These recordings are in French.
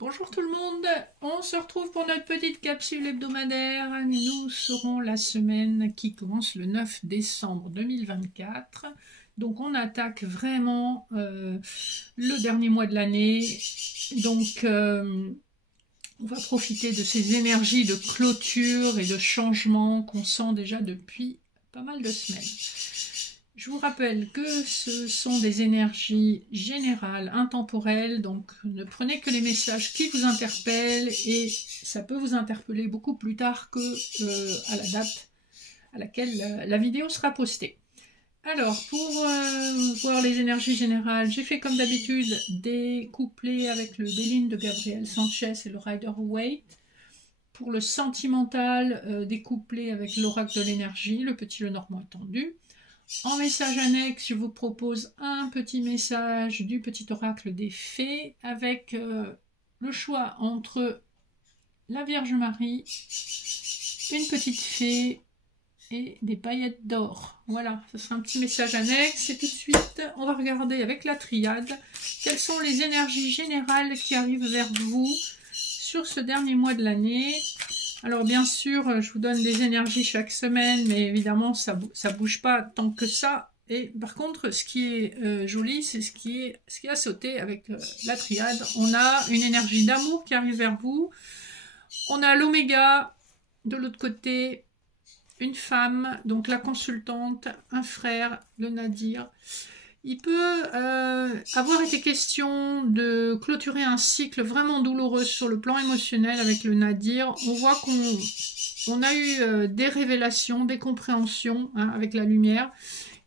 Bonjour tout le monde, on se retrouve pour notre petite capsule hebdomadaire. Nous serons la semaine qui commence le 9 décembre 2024. Donc on attaque vraiment le dernier mois de l'année. Donc on va profiter de ces énergies de clôture et de changement qu'on sent déjà depuis pas mal de semaines. Je vous rappelle que ce sont des énergies générales, intemporelles, donc ne prenez que les messages qui vous interpellent et ça peut vous interpeller beaucoup plus tard que à la date à laquelle la vidéo sera postée. Alors, pour voir les énergies générales, j'ai fait comme d'habitude des couplets avec le Béline de Gabriel Sanchez et le Rider-Waite. Pour le sentimental, des couplets avec l'oracle de l'énergie, le petit Lenormand attendu. En message annexe, je vous propose un petit message du petit oracle des fées avec le choix entre la Vierge Marie, une petite fée et des paillettes d'or. Voilà, ce sera un petit message annexe. Et tout de suite, on va regarder avec la triade quelles sont les énergies générales qui arrivent vers vous sur ce dernier mois de l'année. Alors bien sûr, je vous donne des énergies chaque semaine, mais évidemment, ça bouge pas tant que ça. Et par contre, ce qui est joli, c'est ce qui a sauté avec la triade. On a une énergie d'amour qui arrive vers vous. On a l'oméga de l'autre côté, une femme, donc la consultante, un frère, le Nadir. Il peut avoir été question de clôturer un cycle vraiment douloureux sur le plan émotionnel avec le Nadir. On voit qu'on a eu des révélations, des compréhensions avec la lumière,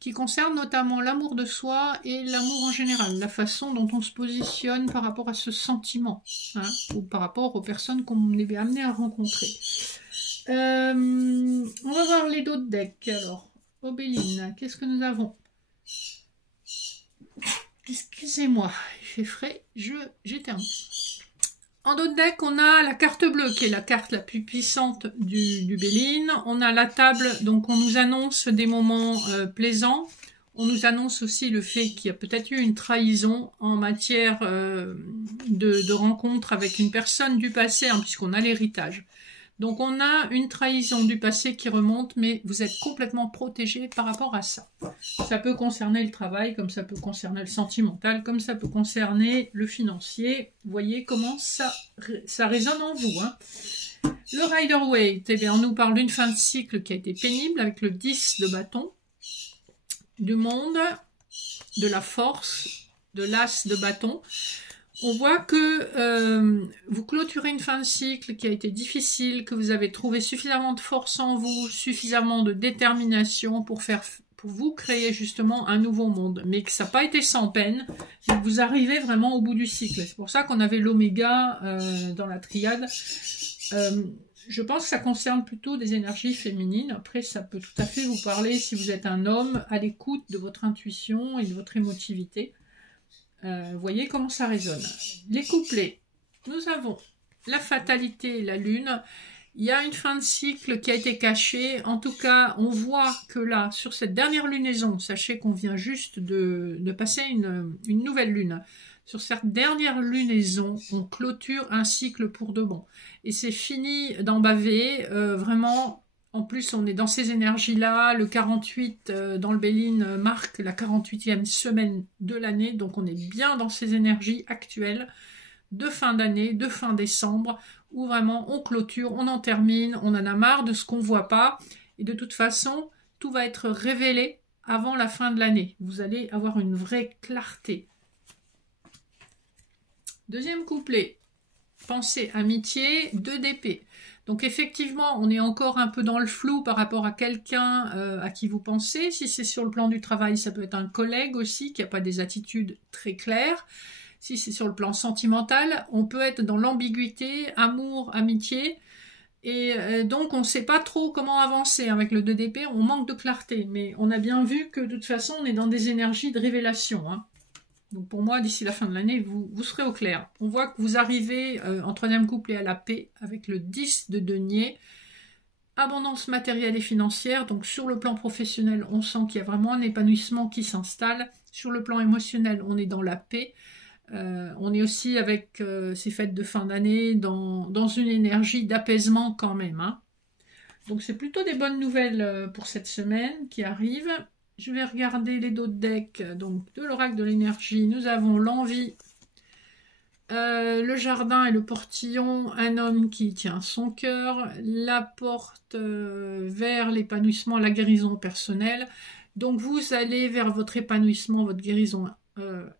qui concernent notamment l'amour de soi et l'amour en général, la façon dont on se positionne par rapport à ce sentiment, ou par rapport aux personnes qu'on est amené à rencontrer. On va voir les d'autres decks alors. Obéline, qu'est-ce que nous avons ? Excusez-moi, il fait frais, j'éternue. En d'autres decks, on a la carte bleue, qui est la carte la plus puissante du Béline. On a la table, donc on nous annonce des moments plaisants. On nous annonce aussi le fait qu'il y a peut-être eu une trahison en matière de rencontre avec une personne du passé, puisqu'on a l'héritage. Donc on a une trahison du passé qui remonte, mais vous êtes complètement protégé par rapport à ça. Ça peut concerner le travail, comme ça peut concerner le sentimental, comme ça peut concerner le financier. Vous voyez comment ça résonne en vous. Le Rider-Waite, eh bien, on nous parle d'une fin de cycle qui a été pénible avec le 10 de bâton, du monde, de la force, de l'as de bâton. On voit que vous clôturez une fin de cycle qui a été difficile, que vous avez trouvé suffisamment de force en vous, suffisamment de détermination pour vous créer justement un nouveau monde, mais que ça n'a pas été sans peine, que vous arrivez vraiment au bout du cycle. C'est pour ça qu'on avait l'oméga dans la triade. Je pense que ça concerne plutôt des énergies féminines. Après, ça peut tout à fait vous parler si vous êtes un homme à l'écoute de votre intuition et de votre émotivité. Voyez comment ça résonne. Les couplets, nous avons la fatalité et la lune. Il y a une fin de cycle qui a été cachée. En tout cas, on voit que là, sur cette dernière lunaison, sachez qu'on vient juste de passer une nouvelle lune. Sur cette dernière lunaison, on clôture un cycle pour de bon. Et c'est fini d'en baver, vraiment. En plus, on est dans ces énergies-là. Le 48 dans le Béline marque la 48e semaine de l'année. Donc, on est bien dans ces énergies actuelles de fin d'année, de fin décembre, où vraiment on clôture, on en termine, on en a marre de ce qu'on ne voit pas. Et de toute façon, tout va être révélé avant la fin de l'année. Vous allez avoir une vraie clarté. Deuxième couplet. Pensée, amitié, 2 d'épée. Donc effectivement, on est encore un peu dans le flou par rapport à quelqu'un à qui vous pensez. Si c'est sur le plan du travail, ça peut être un collègue aussi qui n'a pas des attitudes très claires. Si c'est sur le plan sentimental, on peut être dans l'ambiguïté, amour, amitié. Et donc on ne sait pas trop comment avancer. Avec le 2 d'épée, on manque de clarté. Mais on a bien vu que de toute façon, on est dans des énergies de révélation. Donc pour moi, d'ici la fin de l'année, vous serez au clair. On voit que vous arrivez en 3e couplet à la paix avec le 10 de denier. Abondance matérielle et financière. Donc sur le plan professionnel, on sent qu'il y a vraiment un épanouissement qui s'installe. Sur le plan émotionnel, on est dans la paix. On est aussi avec ces fêtes de fin d'année dans une énergie d'apaisement quand même, hein. Donc c'est plutôt des bonnes nouvelles pour cette semaine qui arrive. Je vais regarder les d'autres decks. Donc de l'oracle de l'énergie, nous avons l'envie, le jardin et le portillon, un homme qui tient son cœur, la porte vers l'épanouissement, la guérison personnelle. Donc vous allez vers votre épanouissement, votre guérison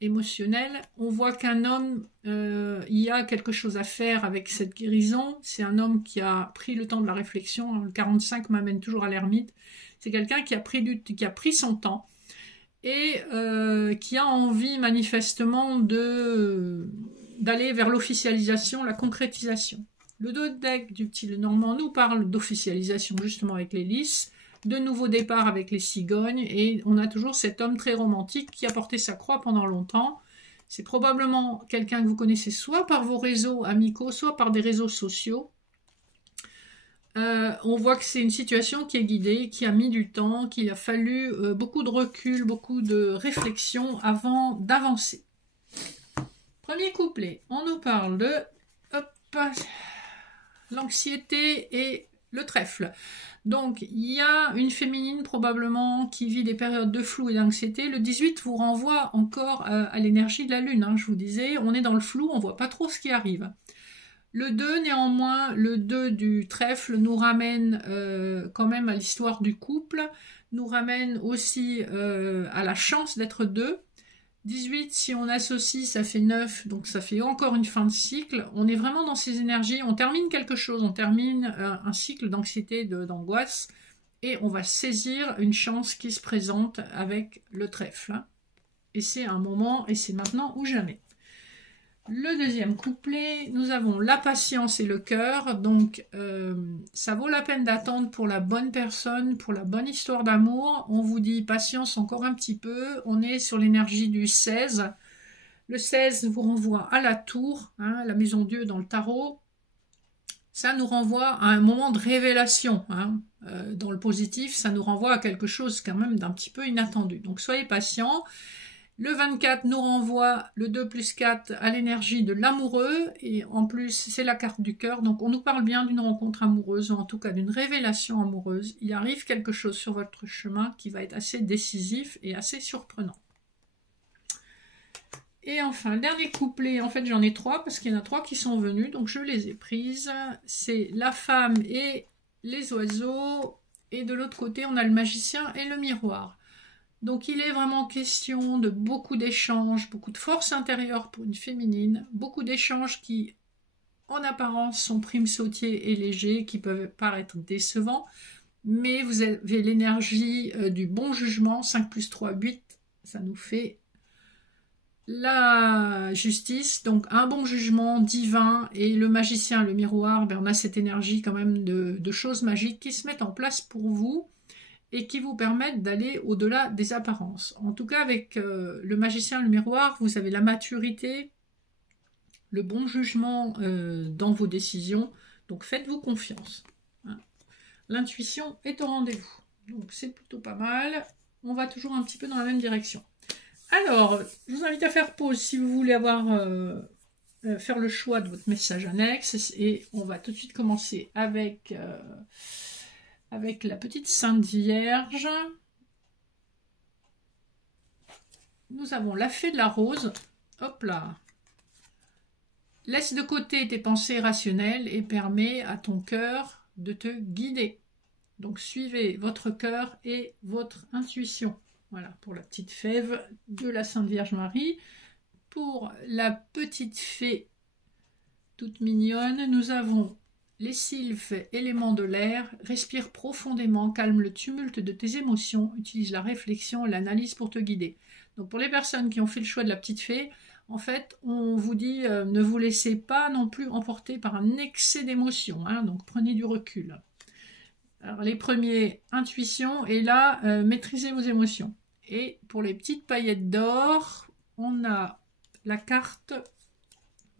émotionnelle. On voit qu'un homme, il y a quelque chose à faire avec cette guérison. C'est un homme qui a pris le temps de la réflexion. Le 45 m'amène toujours à l'ermite. C'est quelqu'un qui a pris son temps et qui a envie manifestement d'aller vers l'officialisation, la concrétisation. Le dos de deck du petit Lenormand nous parle d'officialisation justement avec les lys, de nouveau départ avec les cigognes, et on a toujours cet homme très romantique qui a porté sa croix pendant longtemps. C'est probablement quelqu'un que vous connaissez soit par vos réseaux amicaux, soit par des réseaux sociaux. On voit que c'est une situation qui est guidée, qui a mis du temps, qu'il a fallu beaucoup de recul, beaucoup de réflexion avant d'avancer. Premier couplet, on nous parle de l'anxiété et le trèfle. Donc, il y a une féminine probablement qui vit des périodes de flou et d'anxiété. Le 18 vous renvoie encore à l'énergie de la lune, hein. Je vous disais, on est dans le flou, on ne voit pas trop ce qui arrive. Le 2, néanmoins, le 2 du trèfle nous ramène quand même à l'histoire du couple, nous ramène aussi à la chance d'être deux. 18, si on associe, ça fait 9, donc ça fait encore une fin de cycle. On est vraiment dans ces énergies, on termine quelque chose, on termine un cycle d'anxiété, d'angoisse, et on va saisir une chance qui se présente avec le trèfle, hein. Et c'est un moment, et c'est maintenant ou jamais. Le deuxième couplet, nous avons la patience et le cœur. Donc, ça vaut la peine d'attendre pour la bonne personne, pour la bonne histoire d'amour. On vous dit patience encore un petit peu. On est sur l'énergie du 16. Le 16 vous renvoie à la tour, hein, la maison Dieu dans le tarot. Ça nous renvoie à un moment de révélation, hein. Dans le positif, ça nous renvoie à quelque chose quand même d'un petit peu inattendu. Donc, soyez patients. Le 24 nous renvoie, le 2 plus 4, à l'énergie de l'amoureux, et en plus c'est la carte du cœur, donc on nous parle bien d'une rencontre amoureuse, ou en tout cas d'une révélation amoureuse. Il arrive quelque chose sur votre chemin qui va être assez décisif et assez surprenant. Et enfin, le dernier couplet, en fait j'en ai 3, parce qu'il y en a 3 qui sont venus, donc je les ai prises. C'est la femme et les oiseaux, et de l'autre côté on a le magicien et le miroir. Donc il est vraiment question de beaucoup d'échanges, beaucoup de force intérieure pour une féminine, beaucoup d'échanges qui, en apparence, sont prime-sautiers et légers, qui peuvent paraître décevants, mais vous avez l'énergie du bon jugement, 5 plus 3, 8, ça nous fait la justice, donc un bon jugement divin, et le magicien, le miroir, ben on a cette énergie quand même de choses magiques qui se mettent en place pour vous, et qui vous permettent d'aller au-delà des apparences. En tout cas, avec le magicien, le miroir, vous avez la maturité, le bon jugement dans vos décisions, donc faites-vous confiance, hein. L'intuition est au rendez-vous, donc c'est plutôt pas mal. On va toujours un petit peu dans la même direction. Alors, je vous invite à faire pause si vous voulez faire le choix de votre message annexe, et on va tout de suite commencer avec la petite Sainte Vierge. Nous avons la fée de la rose. Hop là. Laisse de côté tes pensées rationnelles et permets à ton cœur de te guider. Donc suivez votre cœur et votre intuition. Voilà pour la petite fève de la Sainte Vierge Marie. Pour la petite fée toute mignonne, nous avons les sylphes, éléments de l'air. Respire profondément, calme le tumulte de tes émotions, utilise la réflexion et l'analyse pour te guider. Donc pour les personnes qui ont fait le choix de la petite fée, en fait, on vous dit ne vous laissez pas non plus emporter par un excès d'émotions, hein, donc prenez du recul. Alors les premiers, intuition, et là, maîtrisez vos émotions. Et pour les petites paillettes d'or, on a la carte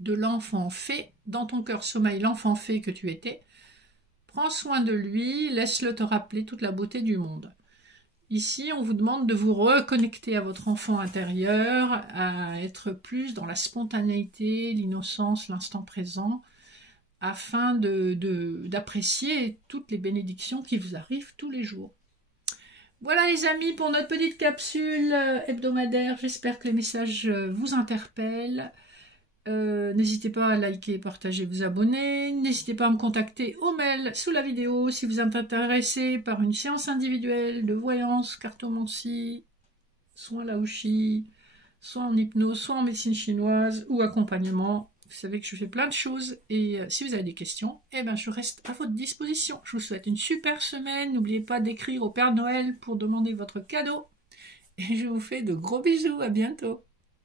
de l'enfant fée. Dans ton cœur sommeille l'enfant fée que tu étais. Prends soin de lui, laisse-le te rappeler toute la beauté du monde. Ici, on vous demande de vous reconnecter à votre enfant intérieur, à être plus dans la spontanéité, l'innocence, l'instant présent, afin d'apprécier toutes les bénédictions qui vous arrivent tous les jours. Voilà les amis pour notre petite capsule hebdomadaire. J'espère que les messages vous interpellent. N'hésitez pas à liker, partager, vous abonner. N'hésitez pas à me contacter au mail sous la vidéo si vous êtes intéressé par une séance individuelle de voyance, cartomancie, soit laoshi, soit en hypnose, soit en médecine chinoise ou accompagnement. Vous savez que je fais plein de choses et si vous avez des questions, eh ben, je reste à votre disposition. Je vous souhaite une super semaine. N'oubliez pas d'écrire au Père Noël pour demander votre cadeau. Et je vous fais de gros bisous. À bientôt.